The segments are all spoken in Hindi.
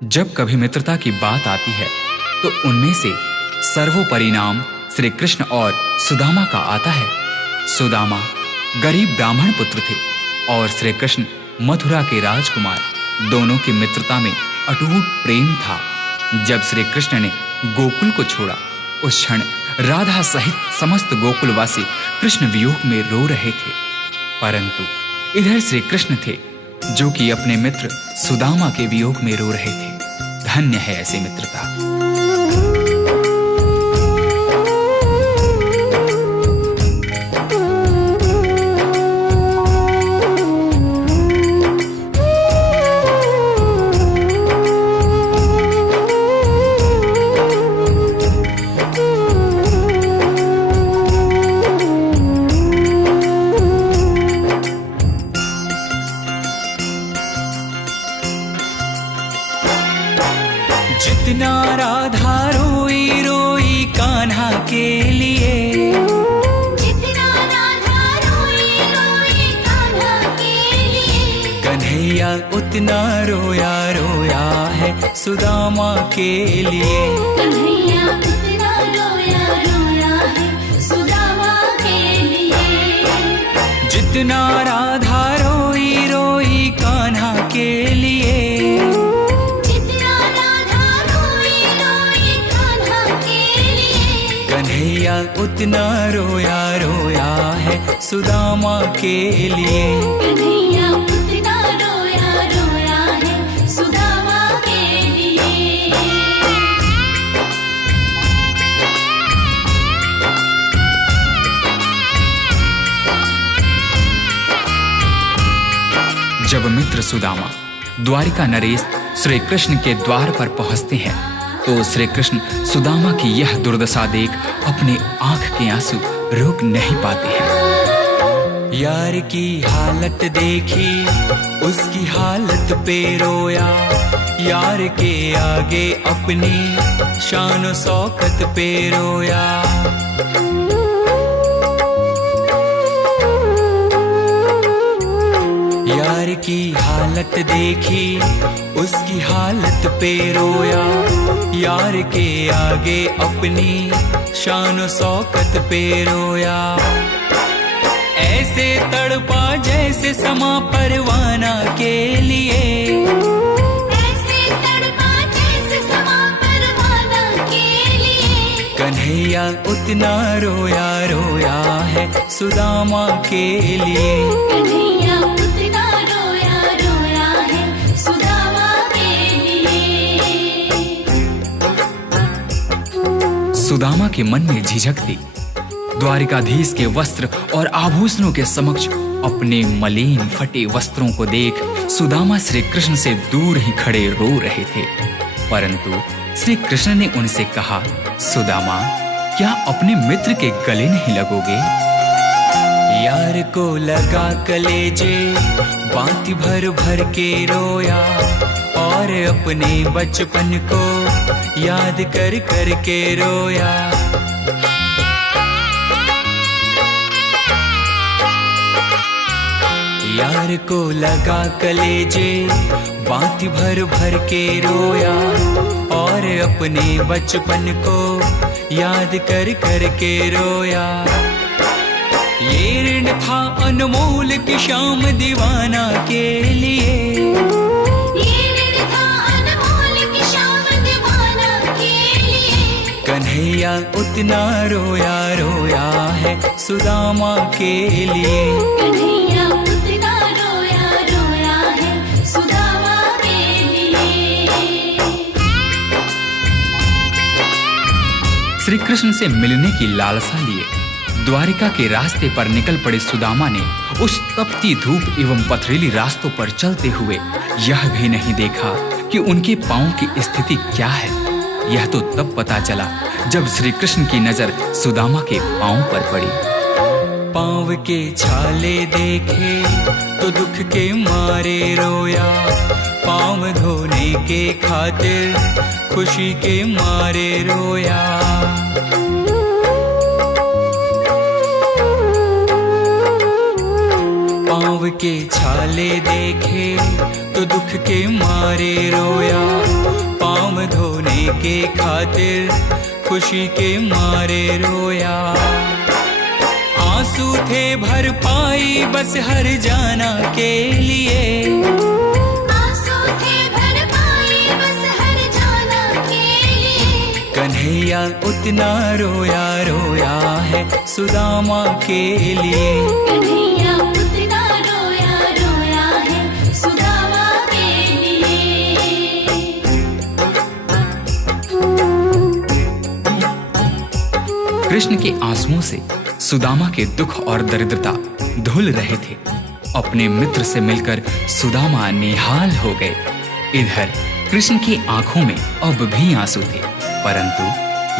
जब कभी मित्रता की बात आती है तो उनमें से सर्वोपरि नाम श्री कृष्ण और सुदामा का आता है। सुदामा गरीब ब्राह्मण पुत्र थे और श्री कृष्ण मथुरा के राजकुमार। दोनों की मित्रता में अटूट प्रेम था। जब श्री कृष्ण ने गोकुल को छोड़ा, उस क्षण राधा सहित समस्त गोकुलवासी कृष्ण वियोग में रो रहे थे। परंतु इधर श्री कृष्ण थे जो कि अपने मित्र सुदामा के वियोग में रो रहे थे। धन्य है ऐसी मित्रता। जितना राधा रोई रोई कान्हा के लिए, जितना राधा रोई रोई कान्हा के लिए, कन्हैया उतना रोया रोया है सुदामा के लिए। कन्हैया उतना रोया रोया है सुदामा के लिए। जितना राधा रोई रोई कान्हा के लिए, कन्हैया उतना रोया रोया है सुदामा के लिए। कन्हैया उतना रोया रोया है सुदामा के लिए। जब मित्र सुदामा द्वारिका नरेश श्री कृष्ण के द्वार पर पहुंचते हैं तो श्री कृष्ण सुदामा की यह दुर्दशा देख अपने आंख के आंसू रोक नहीं पाते हैं। यार की हालत देखी, उसकी हालत पे रोया। यार के आगे अपनी शान शौकत पे रोया। यार की हालत देखी, उसकी हालत पे रोया। यार के आगे अपनी शान शौकत पे रोया। ऐसे तड़पा जैसे समा परवाना के लिए, ऐसे तड़पा जैसे समा परवाना के लिए। कन्हैया उतना रोया रोया है सुदामा के लिए। कन्हैया उतना रोया रोया है सुदामा के लिए। सुदामा के मन में झिझक थी। द्वारिकाधीश के वस्त्र और आभूषणों के समक्ष अपने मलिन फटे वस्त्रों को देख सुदामा श्री कृष्ण से दूर ही खड़े रो रहे थे। परंतु श्री कृष्ण ने उनसे कहा, सुदामा, क्या अपने मित्र के गले नहीं लगोगे? यार को लगा कलेजे, बाती भर भर के रोया। और अपने बचपन को याद कर कर के रोया। यार को लगा कलेजे, बाती भर भर के रोया। और अपने बचपन को याद कर कर के रोया। ये ऋण था अनमोल की शाम दीवाना के लिए। ये ऋण था अनमोल की शाम दीवाना के लिए। कन्हैया उतना रोया रोया है सुदामा के लिए। कन्हैया उतना रोया रोया है सुदामा के लिए। श्री कृष्ण से मिलने की लालसा लिए द्वारिका के रास्ते पर निकल पड़े सुदामा ने उस तपती धूप एवं पथरीली रास्तों पर चलते हुए यह भी नहीं देखा कि उनके पांव की स्थिति क्या है। यह तो तब पता चला जब श्री कृष्ण की नजर सुदामा के पांव पर पड़ी। पांव के छाले देखे तो दुख के मारे रोया। पांव धोने के खातिर खुशी के मारे रोया। पांव के छाले देखे तो दुख के मारे रोया। के खातिर खुशी के मारे रोया। आंसू थे भर पाई बस हर जाना के लिए, आंसू थे भर पाई बस हर जाना के लिए। कन्हैया उतना रोया रोया है सुदामा के लिए। कन्हैया उतना रोया रोया है सुदामा के लिए। कृष्ण के आंसुओं से सुदामा के दुख और दरिद्रता धुल रहे थे। अपने मित्र से मिलकर सुदामा निहाल हो गए। इधर कृष्ण की आंखों में अब भी आंसू थे, परंतु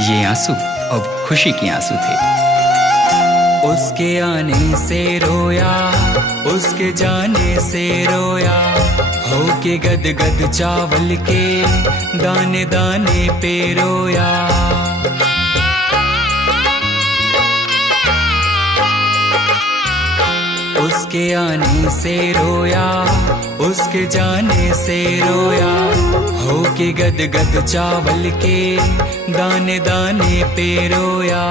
ये आंसू अब खुशी के आंसू थे। उसके आने से रोया, उसके जाने से रोया, होके गदगद चावल के दाने दाने पे रोया। उसके आने से रोया, उसके जाने से रोया, होके गदगद चावल के दाने दाने पे रोया।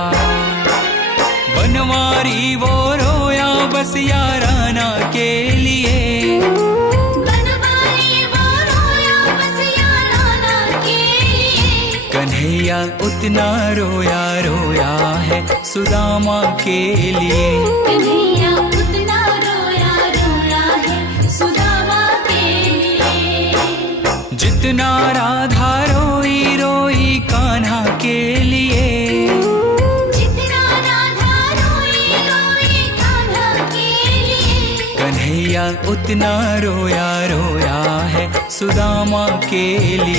बनवारी वो रोया बस याराना के लिए, बनवारी वो रोया बस याराना के लिए। कन्हैया उतना रोया रोया है सुदामा के लिए। कन्हैया उतना रोया रोया है सुदामा के लिए। जितना राधा रोई रोई कान्हा के लिए, जितना राधा रोई रोई कान्हा के लिए। कन्हैया उतना रोया रोया है सुदामा के लिए।